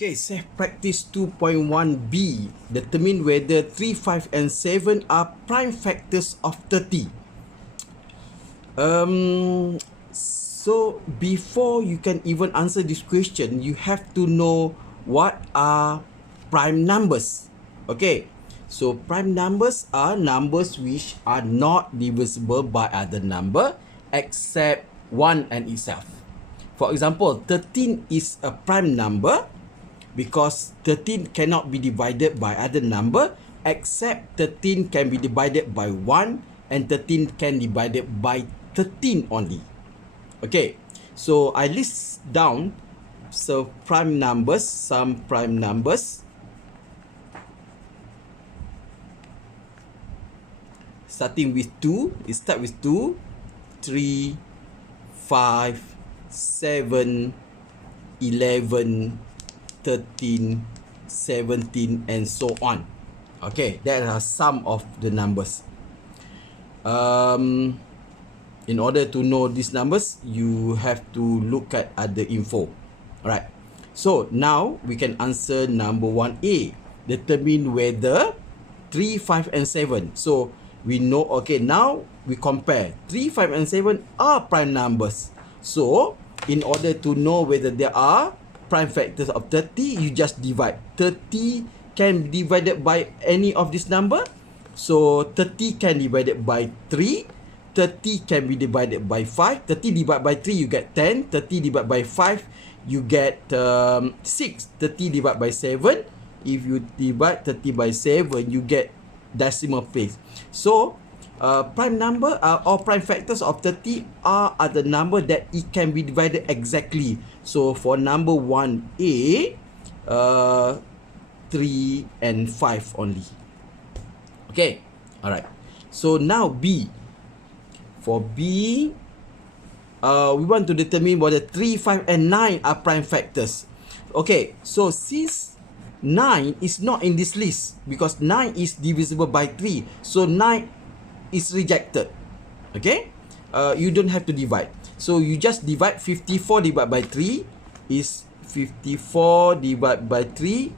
Okay, Safe Practice 2.1b. Determine whether 3, 5 and 7 are prime factors of 30. So before you can even answer this question, you have to know what are prime numbers. Okay, so prime numbers are numbers which are not divisible by other number except 1 and itself. For example, 13 is a prime number because 13 cannot be divided by other number except 13 can be divided by 1 and 13 can be divided by 13 only. Okay, so I list down some prime numbers. Starting with 2, it start with 2, 3, 5, 7, 11, 13, 17 and so on. Okay, that are some of the numbers. In order to know these numbers, you have to look at other info. Alright, so now we can answer number 1A. Determine whether 3, 5 and 7. So we know, okay, now we compare 3, 5 and 7 are prime numbers. So in order to know whether there are prime factors of 30, you just divide. 30 can be divided by any of this number. So 30 can be divided by 3. 30 can be divided by 5. 30 divided by 3, you get 10. 30 divided by 5, you get 6. 30 divided by 7, if you divide 30 by 7, you get decimal place. So prime number or prime factors of 30 are the number that it can be divided exactly. So for number 1A, 3 and 5 only. Okay, alright. So now B. For B, we want to determine whether 3, 5 and 9 are prime factors. Okay, so since 9 is not in this list because 9 is divisible by 3, so 9 is rejected. Okay, you don't have to divide. So you just divide. 54 divided by 3 is 54 divided by 3,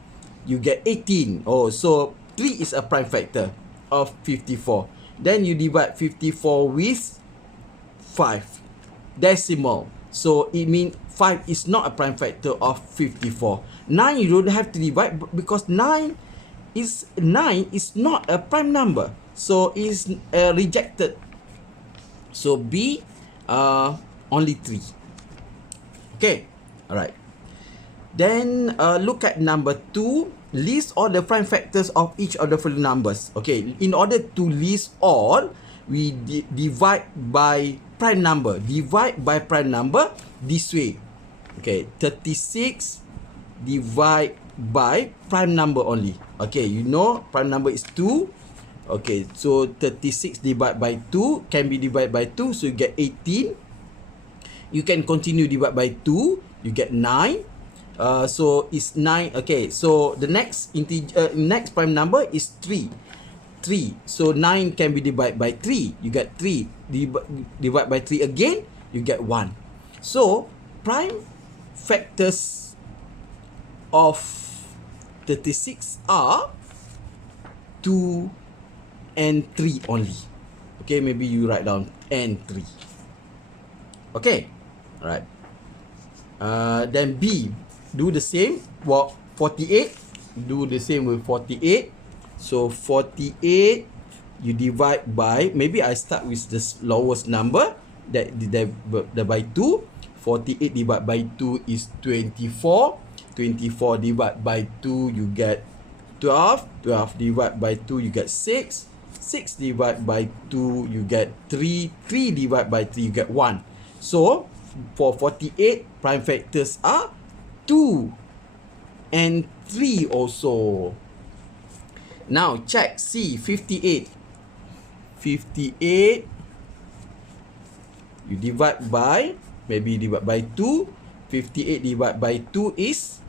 you get 18. Oh, so 3 is a prime factor of 54. Then you divide 54 with 5 decimal. So it means 5 is not a prime factor of 54. 9 you don't have to divide because 9 is not a prime number. So is rejected. So B only 3. Okay, alright. Then look at number 2. List all the prime factors of each of the following numbers. Okay, in order to list all, we divide by prime number. Divide by prime number this way. Okay, 36 divide by prime number only. Okay, you know prime number is 2. Okay, so 36 divided by 2 can be divided by 2, so you get 18. You can continue divide by 2, you get 9. So it's 9. Okay, so the next next prime number is 3. 3. So 9 can be divided by 3. You get 3. Divide by 3 again, you get 1. So prime factors of 36 are 2 and 3 only. Okay, maybe you write down and 3. Okay, alright. Then B, do the same. 48, do the same with 48. So 48 you divide by, maybe I start with the lowest number that by 2. 48 divided by 2 is 24. 24 divided by 2 you get 12. 12 divided by 2 you get 6. 6 divided by 2 you get 3. 3 divided by 3 you get 1. So for 48, prime factors are 2 and 3 also. Now check C, 58. 58 you divide by, maybe divide by 2. 58 divided by 2 is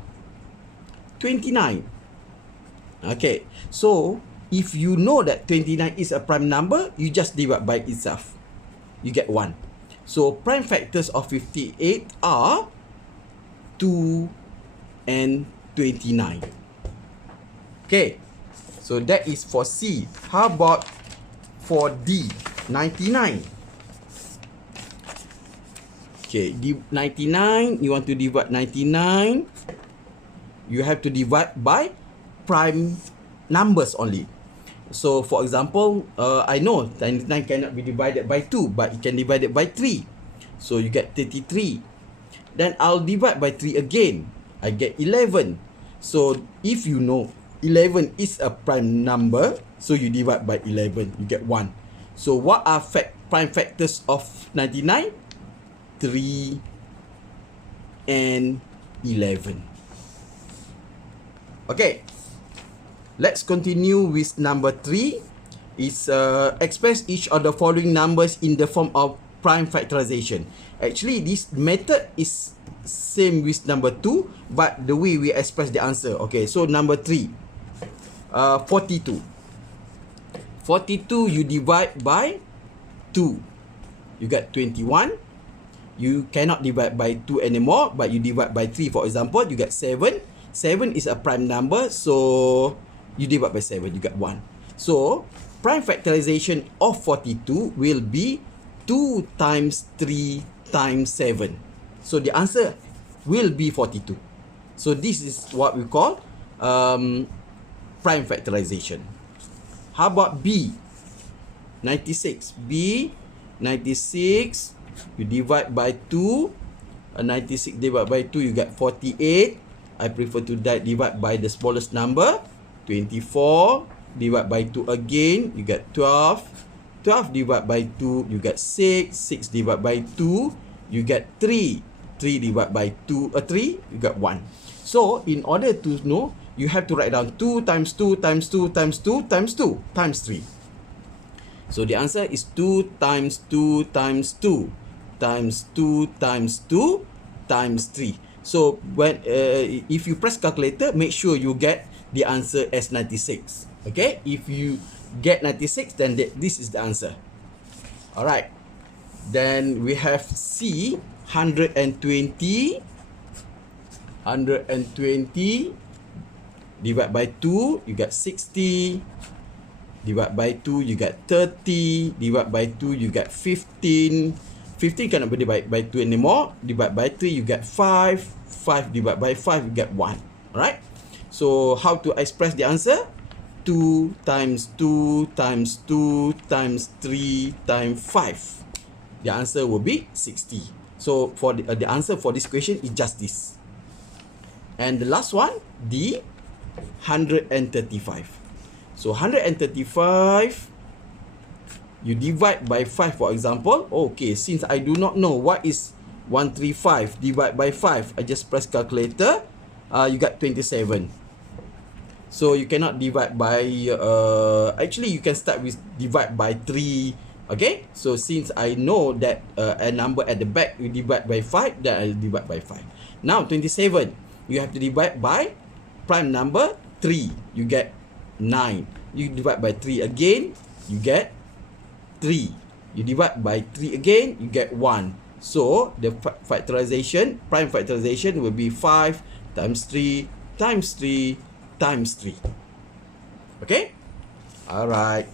29. Okay, so if you know that 29 is a prime number, you just divide by itself, you get 1. So prime factors of 58 are 2 and 29. Okay, so that is for C. How about for D? 99. Okay, 99, you want to divide 99, you have to divide by prime numbers only. So for example, I know 99 cannot be divided by 2, but it can divide it by 3. So you get 33. Then I'll divide by 3 again. I get 11. So if you know 11 is a prime number, so you divide by 11, you get 1. So what are prime factors of 99? 3 and 11. Okay, let's continue with number 3. Is express each of the following numbers in the form of prime factorization. Actually, this method is same with number 2, but the way we express the answer. Okay, so number 3, 42. 42 you divide by 2, you get 21. You cannot divide by 2 anymore, but you divide by 3. For example, you get 7. 7 is a prime number, so you divide by 7, you get 1. So prime factorization of 42 will be 2 times 3 times 7. So the answer will be 42. So this is what we call prime factorization. How about B? 96. B, 96, you divide by 2. 96 divided by 2, you get 48. I prefer to divide by the smallest number. 24 divided by 2 again, you get 12. 12 divided by 2, you get 6. 6 divided by 2, you get 3. 3 divided by 2, 3, you get 1. So in order to know, you have to write down 2 times 2 times 2 times 2 times 2 times 3. So the answer is 2 times 2 times 2 times 2 times 2 times 3. So when if you press calculator, make sure you get the answer as 96. Okay, if you get 96, then this is the answer. All right, then we have C, 120. 120 divide by 2, you get 60. Divide by 2, you get 30. Divide by 2, you get 15. 15 cannot be divided by 2 anymore. Divide by 3, you get 5. 5 divided by 5, you get 1. Alright? So, how to express the answer? 2 times 2 times 2 times 3 times 5. The answer will be 60. So, for the answer for this question is just this. And the last one, D, 135. So 135, you divide by 5, for example. Okay, since I do not know what is 135 divide by 5, I just press calculator. You got 27. So you cannot divide by actually you can start with divide by 3. Okay, so since I know that a number at the back you divide by 5, then I'll divide by 5. Now 27, you have to divide by prime number 3, you get 9. You divide by 3 again, you get 3. You divide by 3 again, you get 1. So the factorization, prime factorization will be 5 times 3 times 3 times 3. Okay? Alright.